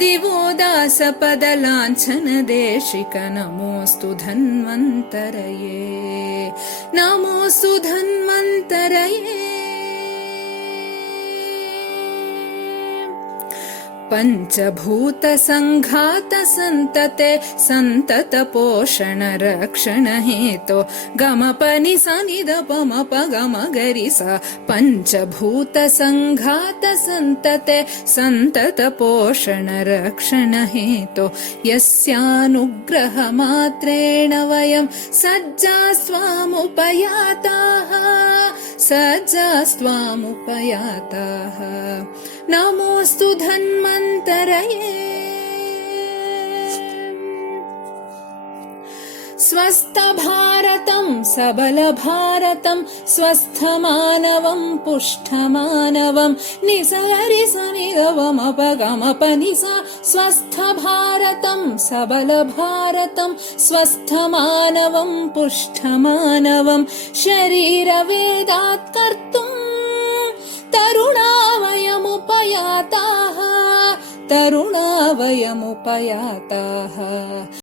दिवो दासपदलाञ्छन देशिक नमोऽस्तु धन्वन्तरये नमोऽस्तु धन्वन्तरये पंचभूत संघात संतते संतत पोषण रक्षण हेतो गमपनि सनिद पमप गम गरि सा पंचभूत संघात संतते संतत पोषण रक्षण हेतो यस्यानुग्रह मात्रेण वयं सज्जास्त्वामुपयाताः नमोऽस्तु धन्वन्तरये स्वस्थ भारतं सबल भारतं स्वस्थ मानवं पुष्ट मानवं निसरि सनिगमपगमपनिसा स्वस्थ भारतं सबल भारतं स्वस्थ मानवं पुष्ट मानवं शरीरवेदात् कर्तुं तरुणा वयमुपयाताः